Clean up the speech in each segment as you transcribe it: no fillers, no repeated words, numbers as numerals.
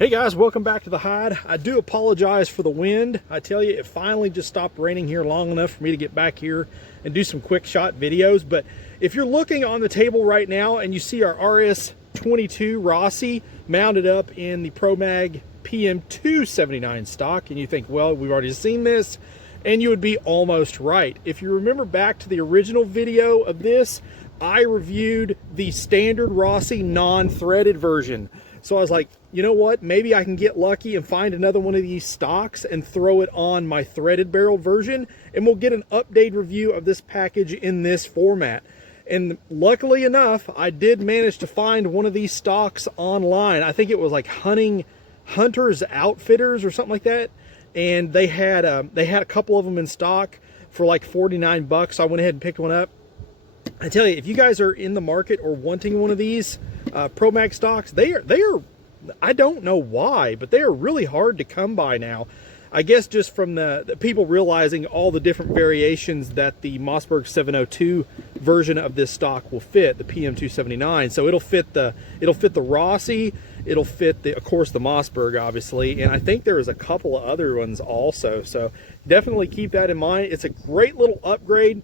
Hey guys, welcome back to the hide. I do apologize for the wind. I tell you, it finally just stopped raining here long enough for me to get back here and do some quick shot videos. But if you're looking on the table right now and you see our RS22 Rossi mounted up in the ProMag PM279 stock, and you think, well, we've already seen this, and you would be almost right. If you remember back to the original video of this, I reviewed the standard Rossi non-threaded version. So I was like, you know what, maybe I can get lucky and find another one of these stocks and throw it on my threaded barrel version, and we'll get an update review of this package in this format. And luckily enough, I did manage to find one of these stocks online. I think it was like Hunters Outfitters or something like that, and they had a couple of them in stock for like 49 bucks. So I went ahead and picked one up. I tell you, if you guys are in the market or wanting one of these ProMag stocks, they are, I don't know why, but they are really hard to come by now. I guess just from the people realizing all the different variations that the Mossberg 702 version of this stock will fit, the PM279. So it'll fit the Rossi, it'll fit of course the Mossberg obviously, and I think there is a couple of other ones also. So definitely keep that in mind. It's a great little upgrade.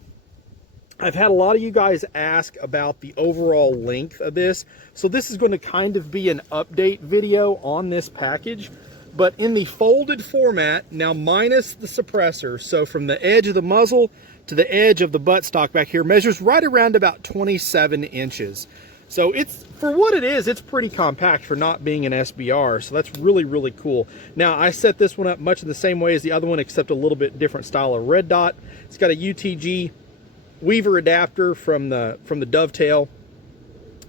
I've had a lot of you guys ask about the overall length of this. So this is going to kind of be an update video on this package, but in the folded format, now minus the suppressor. So from the edge of the muzzle to the edge of the buttstock back here measures right around about 27 inches. So it's, for what it is, it's pretty compact for not being an SBR. So that's really, really cool. Now I set this one up much in the same way as the other one, except a little bit different style of red dot. It's got a UTG weaver adapter from the dovetail,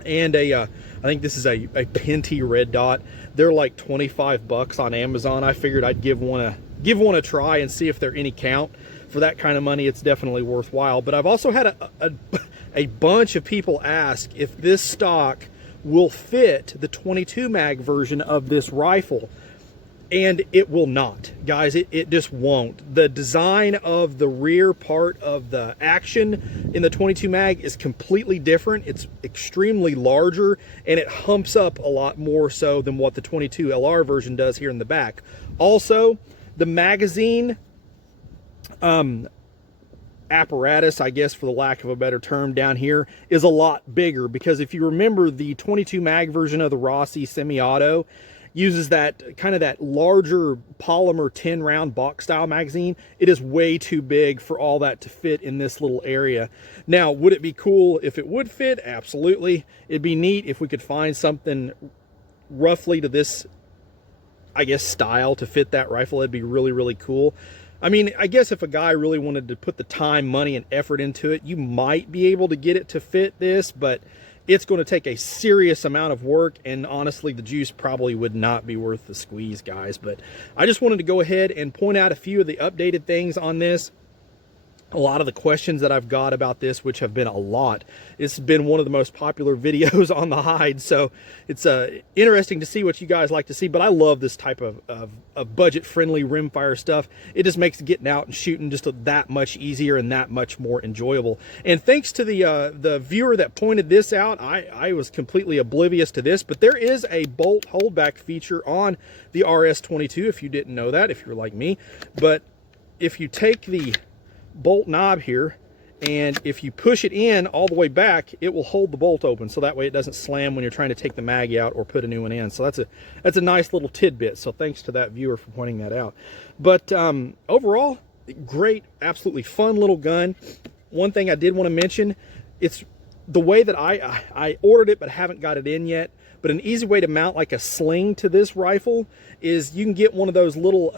and I think this is a Penty red dot. They're like 25 bucks on Amazon. I figured I'd give one a try and see if they're any count. For that kind of money, it's definitely worthwhile. But I've also had a bunch of people ask if this stock will fit the 22 mag version of this rifle. And it will not, guys. It just won't. The design of the rear part of the action in the 22 mag is completely different. It's extremely larger, and it humps up a lot more so than what the 22 LR version does here in the back. Also, the magazine apparatus, I guess for the lack of a better term, down here is a lot bigger, because if you remember, the 22 mag version of the Rossi semi-auto uses that kind of that larger polymer 10 round box style magazine. It is way too big for all that to fit in this little area. Now, would it be cool if it would fit? Absolutely. It'd be neat if we could find something roughly to this, I guess, style to fit that rifle. It'd be really, really cool. I mean, I guess if a guy really wanted to put the time, money, and effort into it, you might be able to get it to fit this, but it's going to take a serious amount of work, and honestly, the juice probably would not be worth the squeeze, guys. But I just wanted to go ahead and point out a few of the updated things on this. A lot of the questions that I've got about this, which have been a lot. It's been one of the most popular videos on the hide, so it's interesting to see what you guys like to see. But I love this type of budget-friendly rimfire stuff. It just makes getting out and shooting just that much easier and that much more enjoyable. And thanks to the viewer that pointed this out, I was completely oblivious to this, but there is a bolt holdback feature on the RS22, if you didn't know that, if you're like me. But if you take the bolt knob here, and if you push it in all the way back, it will hold the bolt open, so that way it doesn't slam when you're trying to take the mag out or put a new one in. So that's a nice little tidbit, so thanks to that viewer for pointing that out. But overall, great, absolutely fun little gun. One thing I did want to mention, it's the way that I ordered it but haven't got it in yet. But an easy way to mount like a sling to this rifle is you can get one of those little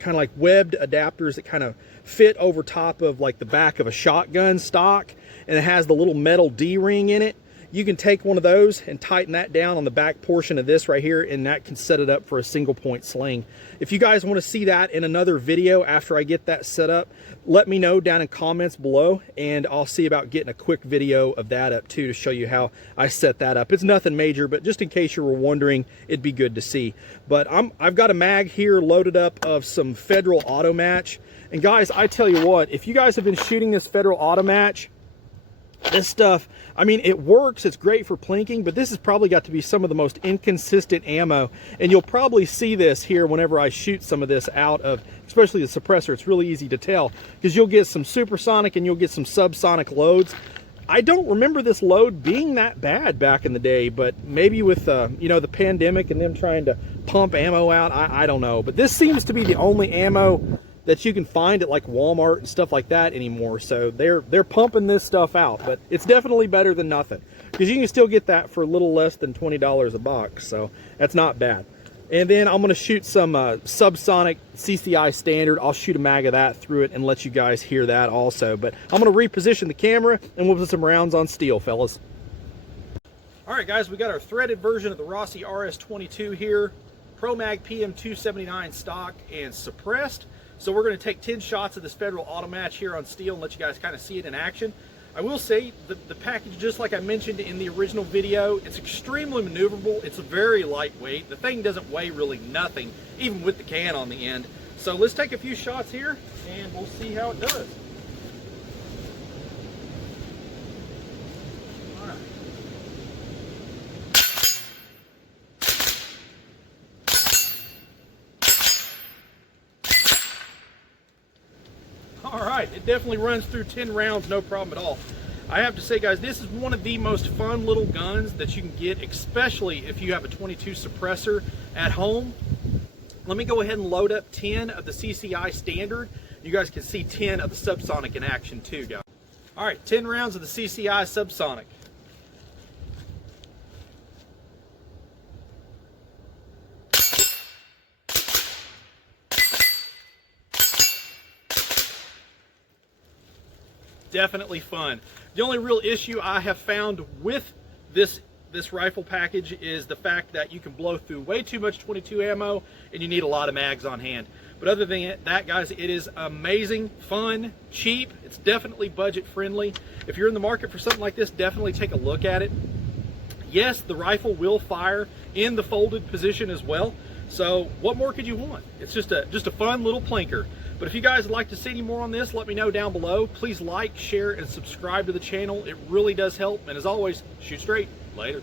kind of like webbed adapters that kind of fit over top of like the back of a shotgun stock, and it has the little metal D-ring in it. You can take one of those and tighten that down on the back portion of this right here, and that can set it up for a single point sling. If you guys want to see that in another video after I get that set up, let me know down in comments below, and I'll see about getting a quick video of that up too to show you how I set that up. It's nothing major, but just in case you were wondering, it'd be good to see. But I've got a mag here loaded up of some Federal Auto Match. And guys, I tell you what, if you guys have been shooting this Federal Auto Match, This stuff, I mean, it works, it's great for plinking, but this has probably got to be some of the most inconsistent ammo, and you'll probably see this here whenever I shoot some of this out of, especially the suppressor. It's really easy to tell, because you'll get some supersonic and you'll get some subsonic loads. I don't remember this load being that bad back in the day, but maybe with you know, the pandemic and them trying to pump ammo out, I don't know. But this seems to be the only ammo that you can find at like Walmart and stuff like that anymore. So they're pumping this stuff out, but it's definitely better than nothing, because you can still get that for a little less than $20 a box. So that's not bad. And then I'm going to shoot some subsonic CCI standard. I'll shoot a mag of that through it and let you guys hear that also. But I'm going to reposition the camera and we'll put some rounds on steel, fellas. All right, guys, we got our threaded version of the Rossi RS22 here. ProMag PM279 stock and suppressed. So we're going to take 10 shots of this Federal Auto Match here on steel and let you guys kind of see it in action. I will say the package, just like I mentioned in the original video, it's extremely maneuverable. It's very lightweight. The thing doesn't weigh really nothing, even with the can on the end. So let's take a few shots here and we'll see how it does. All right, it definitely runs through 10 rounds, no problem at all. I have to say, guys, this is one of the most fun little guns that you can get, especially if you have a 22 suppressor at home. Let me go ahead and load up 10 of the CCI standard. You guys can see 10 of the subsonic in action too, guys. All right, 10 rounds of the CCI subsonic. Definitely fun. The only real issue I have found with this rifle package is the fact that you can blow through way too much 22 ammo and you need a lot of mags on hand. But other than that, guys, it is amazing, fun, cheap. It's definitely budget friendly. If you're in the market for something like this, definitely take a look at it. Yes, the rifle will fire in the folded position as well. So what more could you want? It's just a fun little plinker. But if you guys would like to see any more on this, let me know down below. Please like, share, and subscribe to the channel. It really does help. And as always, shoot straight. Later.